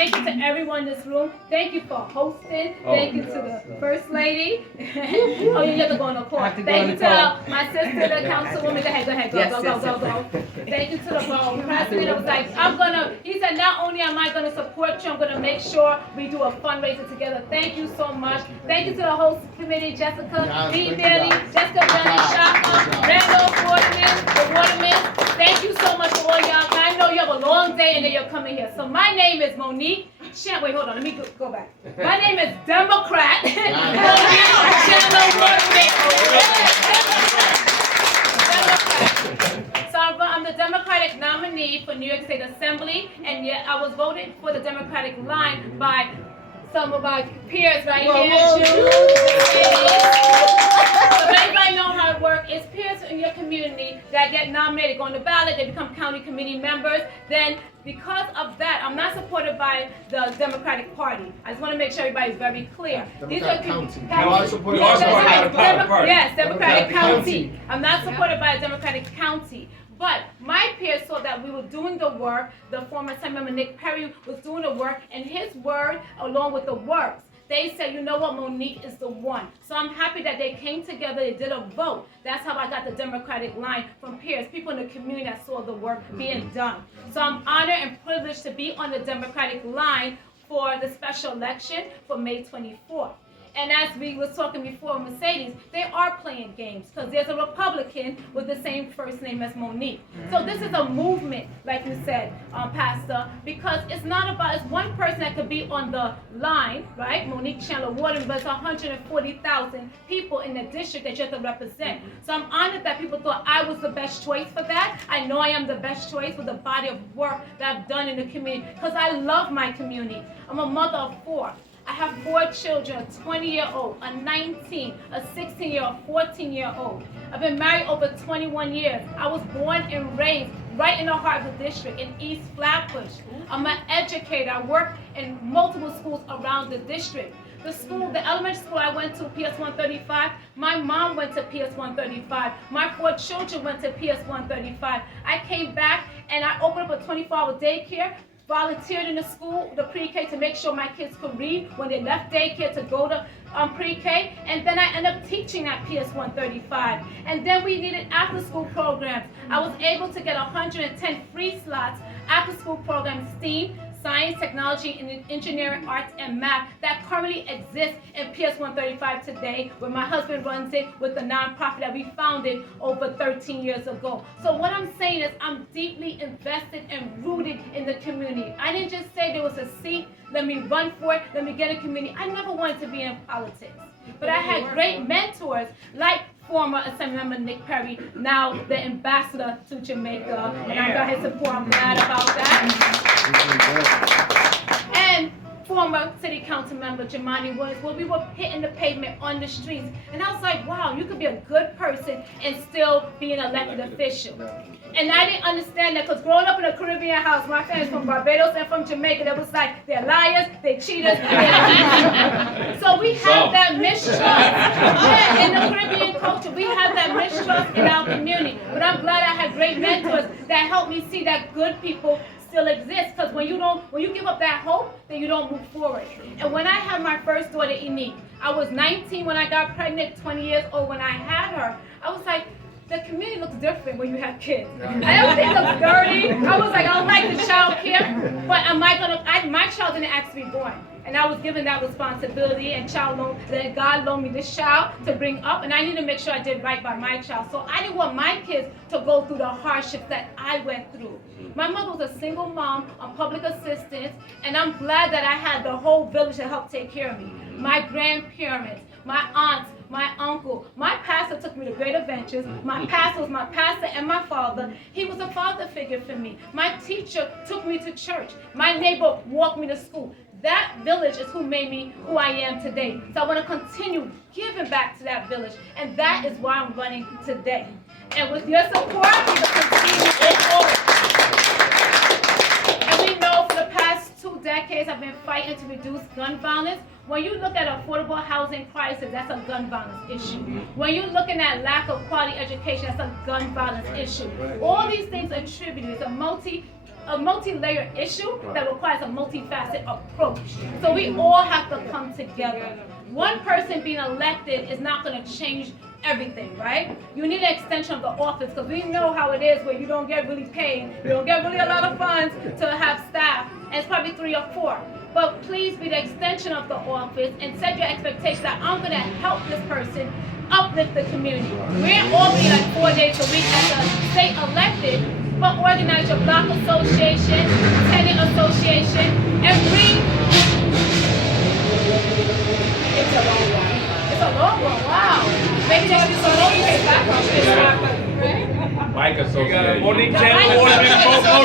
Thank you to everyone in this room. Thank you for hosting. Thank you to the First Lady. Oh, you have to go on the court. Thank you to my sister, the councilwoman. Go ahead, go. Thank you to the borough president. It was like, he said, not only am I gonna support you, I'm gonna make sure we do a fundraiser together. Thank you so much. Thank you to the host committee, Jessica, Lee Daly, Jessica Johnny Shaka, Randall Waterman, the Waterman. Thank you so much for all y'all. I know you have a long day and then you're coming here. So my name is Monique. Wait, hold on. Let me go back. My name is Democrat. So I'm the Democratic nominee for New York State Assembly, and yet I was voted for the Democratic line by some of my peers right here. So if anybody know how it works, it's peers in your community that get nominated, go on the ballot, they become county committee members. Then because of that, I'm not supported by the Democratic Party. I just want to make sure everybody's very clear. Democratic County. Yes, Democratic County. I'm not supported by a Democratic County. But my peers saw that we were doing the work. The former Assemblyman Nick Perry was doing the work, and his word, along with the works, they said, you know what, Monique is the one. So I'm happy that they came together, they did a vote. That's how I got the Democratic line from peers, people in the community that saw the work being done. So I'm honored and privileged to be on the Democratic line for the special election for May 24th. And as we were talking before, Mercedes, they are playing games because there's a Republican with the same first name as Monique. So this is a movement, like you said, Pastor, because it's not about, it's one person that could be on the line, right? Monique Chandler Warden, but it's 140,000 people in the district that you have to represent. So I'm honored that people thought I was the best choice for that. I know I am the best choice for the body of work that I've done in the community because I love my community. I'm a mother of 4. I have 4 children, a 20-year-old, a 19, a 16-year-old, 14-year-old. I've been married over 21 years. I was born and raised right in the heart of the district in East Flatbush. I'm an educator. I work in multiple schools around the district. The school, the elementary school I went to, PS 135, my mom went to PS 135. My 4 children went to PS 135. I came back and I opened up a 24-hour daycare, volunteered in the school, the pre-K, to make sure my kids could read when they left daycare to go to pre-K, and then I ended up teaching at PS 135. And then we needed after-school programs. I was able to get 110 free slots after-school programs, STEAM, science, technology, and engineering, arts, and math that currently exists in PS 135 today, where my husband runs it with the nonprofit that we founded over 13 years ago. So what I'm saying is I'm deeply invested and rooted in the community. I didn't just say there was a seat, let me run for it, let me get a community. I never wanted to be in politics. But I had great mentors like former Assemblyman Nick Perry, now the ambassador to Jamaica, and I got his support. I'm glad about that. And former city council member Jamani Williams, where we were hitting the pavement on the streets, and I was like, wow, you could be a good person and still be an elected official. And I didn't understand that because growing up in a Caribbean house, my family's from Barbados and from Jamaica, that was like, they're liars, they're cheaters. So we have that mistrust. Yeah, in the Caribbean culture, we have that mistrust in our community. But I'm glad I had great mentors that helped me see that good people still exist, because when you give up that hope, then you don't move forward. And when I had my first daughter, Enique, I was 19 when I got pregnant, 20 years old when I had her. I was like, the community looks different when you have kids. Everything looks dirty. I was like, I don't like the child care, but my child didn't ask to be born. And I was given that responsibility, and God loaned me this child to bring up, and I need to make sure I did right by my child. So I didn't want my kids to go through the hardships that I went through. My mother was a single mom on public assistance, and I'm glad that I had the whole village to help take care of me. My grandparents, my aunts, my uncle, my pastor took me to great adventures. My pastor was my pastor and my father. He was a father figure for me. My teacher took me to church. My neighbor walked me to school. That village is who made me who I am today. So I want to continue giving back to that village, and that is why I'm running today. And with your support, we will continue forward. And we know for the past 2 decades, I've been fighting to reduce gun violence. When you look at affordable housing crisis, that's a gun violence issue. When you're looking at lack of quality education, that's a gun violence issue. All these things attributed. It's a a multi-layered issue that requires a multifaceted approach. So we all have to come together. One person being elected is not going to change everything, right? You need an extension of the office because we know how it is where you don't get really paid, you don't get really a lot of funds to have staff, and it's probably 3 or 4. But please be the extension of the office and set your expectations that I'm going to help this person uplift the community. We're in Albany like 4 days a week as a state elected, but organize your block association, tenant association, and bring. It's a long one. It's a long one, wow. Maybe they should do some long background. Mike Association. Monique Chandler.